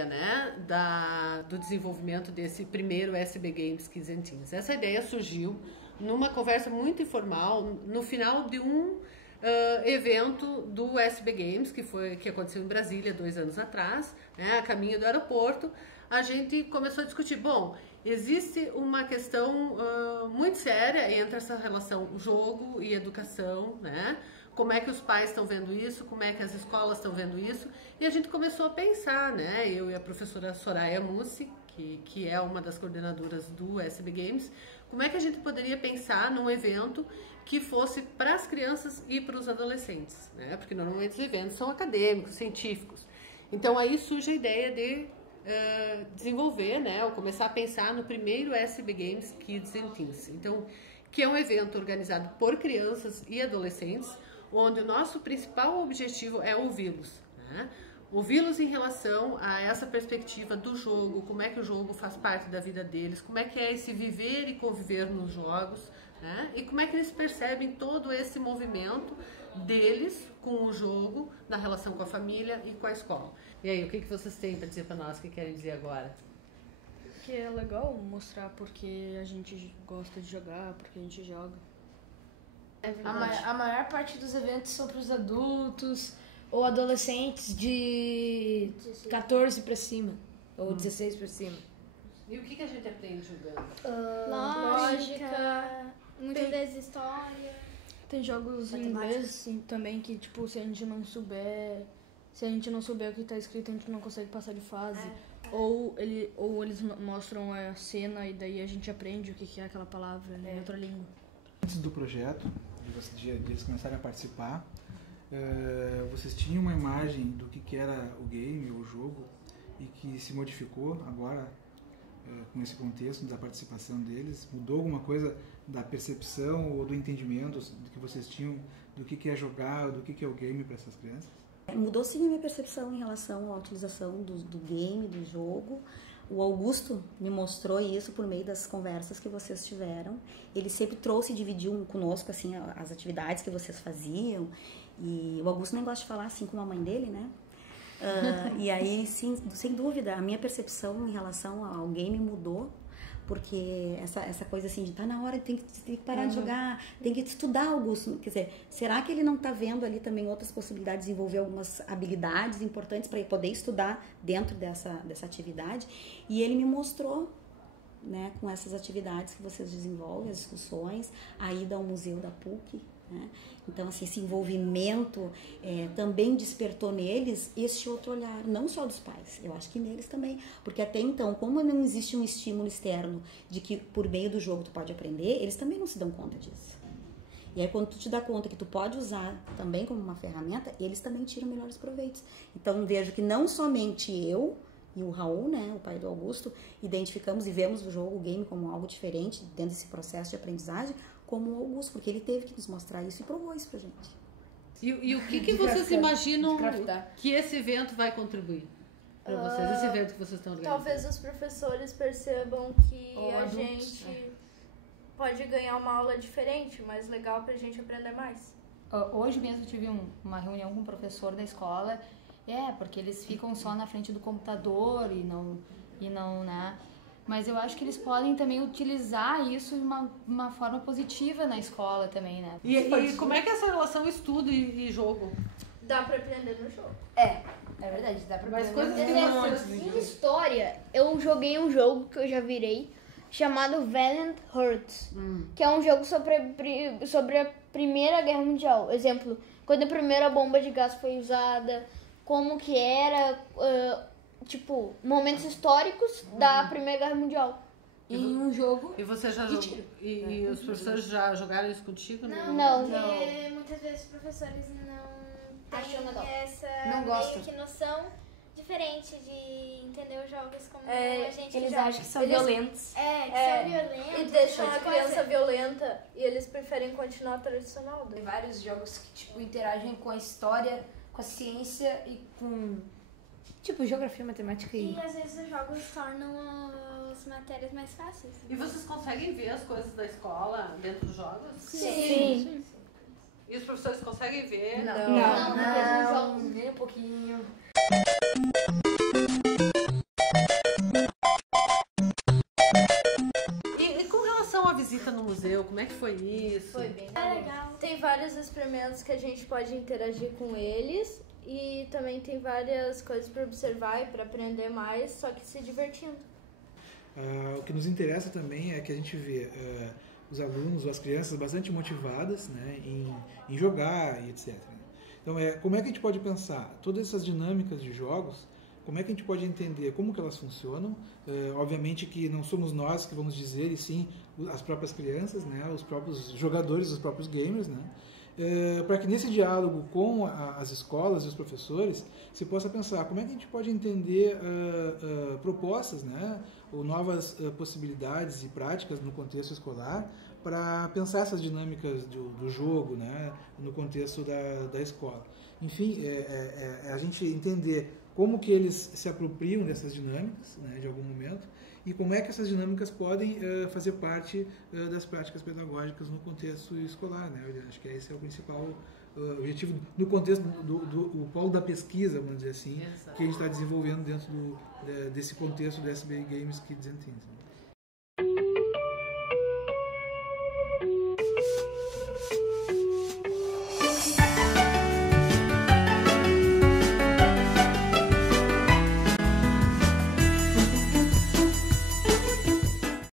ideia, né, do desenvolvimento desse primeiro SB Games Kids and Teens? Essa ideia surgiu numa conversa muito informal, no final de um evento do SB Games, que aconteceu em Brasília 2 anos atrás, né, a caminho do aeroporto. A gente começou a discutir, bom, existe uma questão muito séria entre essa relação jogo e educação, né? Como é que os pais estão vendo isso, como é que as escolas estão vendo isso, e a gente começou a pensar, né? Eu e a professora Soraya Mussi, que é uma das coordenadoras do SB Games, como é que a gente poderia pensar num evento que fosse para as crianças e para os adolescentes, né? Porque normalmente os eventos são acadêmicos, científicos. Então aí surge a ideia de desenvolver, né, ou começar a pensar no primeiro SB Games Kids and Teens. Então, que é um evento organizado por crianças e adolescentes, onde o nosso principal objetivo é ouvi-los, né? Ouvi-los em relação a essa perspectiva do jogo, como é que o jogo faz parte da vida deles, como é que é esse viver e conviver nos jogos, né? E como é que eles percebem todo esse movimento deles com o jogo, na relação com a família e com a escola. E aí, o que vocês têm para dizer para nós, o que querem dizer agora? Que é legal mostrar porque a gente gosta de jogar, porque a gente joga. É a maior parte dos eventos são para os adultos ou adolescentes de 14 para cima, ou 16 para cima. E o que a gente aprende jogando? Lógica, muitas vezes história. Tem jogos em inglês também que, tipo, se a gente não souber o que tá escrito, a gente não consegue passar de fase. Ou eles mostram a cena e daí a gente aprende o que é aquela palavra em outra língua. Antes do projeto, de eles começarem a participar, vocês tinham uma imagem do que era o game, o jogo, e que se modificou agora com esse contexto da participação deles? Mudou alguma coisa da percepção ou do entendimento do que vocês tinham do que é jogar, do que é o game para essas crianças? Mudou sim a minha percepção em relação à utilização do game, do jogo. O Augusto me mostrou isso por meio das conversas que vocês tiveram. Ele sempre trouxe e dividiu conosco assim, as atividades que vocês faziam. E o Augusto nem gosta de falar assim como a mãe dele, né? E aí, sim, sem dúvida, a minha percepção em relação ao game mudou, porque essa coisa assim de tá na hora, tem que parar de jogar, tem que estudar, Augusto. Quer dizer, será que ele não tá vendo ali também outras possibilidades de desenvolver algumas habilidades importantes para poder estudar dentro dessa atividade? E ele me mostrou, né, com essas atividades que vocês desenvolvem, as discussões, a ida ao museu da PUC, né? Então, assim, esse envolvimento também despertou neles esse outro olhar, não só dos pais, eu acho que neles também, porque até então, como não existe um estímulo externo de que por meio do jogo tu pode aprender, eles também não se dão conta disso. E aí quando tu te dá conta que tu pode usar também como uma ferramenta, eles também tiram melhores proveitos. Então vejo que não somente eu e o Raul, né, o pai do Augusto, identificamos e vemos o jogo, o game como algo diferente dentro desse processo de aprendizagem, como o Augusto, porque ele teve que nos mostrar isso e provou isso pra gente. E o que vocês imaginam que esse evento vai contribuir para vocês, esse evento que vocês estão organizando? Talvez os professores percebam que a gente pode ganhar uma aula diferente, mais legal pra gente aprender mais. Hoje mesmo tive uma reunião com um professor da escola, porque eles ficam só na frente do computador e não, né? Mas eu acho que eles podem também utilizar isso de uma forma positiva na escola também, né? E como é que é essa relação estudo e jogo? Dá pra aprender no jogo. É verdade, dá pra aprender. Mas em história, eu joguei um jogo que eu já virei, chamado Valiant Hearts, que é um jogo sobre a Primeira Guerra Mundial. Exemplo, quando a primeira bomba de gás foi usada, como que era... tipo, momentos históricos da Primeira Guerra Mundial. Em um jogo. E você já jogou? E os professores já jogaram isso contigo? Não. Porque muitas vezes os professores não têm essa meio que noção diferente de entender os jogos como a gente eles joga. acham que são violentos. São violentos. E deixam a criança violenta e eles preferem continuar tradicional. Tem vários jogos que tipo, interagem com a história, com a ciência e com... tipo, geografia, matemática e às vezes os jogos tornam as matérias mais fáceis. E vocês conseguem ver as coisas da escola dentro dos jogos? Sim. E os professores conseguem ver? Não, nem um pouquinho. Tem vários experimentos que a gente pode interagir com eles e também tem várias coisas para observar e para aprender mais, só que se divertindo. O que nos interessa também é que a gente vê os alunos ou as crianças bastante motivadas, né, em jogar e etc. Então, como é que a gente pode pensar todas essas dinâmicas de jogos, como é que a gente pode entender como que elas funcionam? Obviamente que não somos nós que vamos dizer, e sim as próprias crianças, né, os próprios jogadores, os próprios gamers, né, para que nesse diálogo com as escolas e os professores se possa pensar como é que a gente pode entender propostas, né, ou novas possibilidades e práticas no contexto escolar para pensar essas dinâmicas do jogo, né, no contexto da escola. Enfim, a gente entender como que eles se apropriam dessas dinâmicas, né, de algum momento, e como é que essas dinâmicas podem fazer parte das práticas pedagógicas no contexto escolar, né? Eu acho que esse é o principal objetivo no contexto do polo da pesquisa, vamos dizer assim, que a gente está desenvolvendo dentro desse contexto do SB Games Kids and Teens.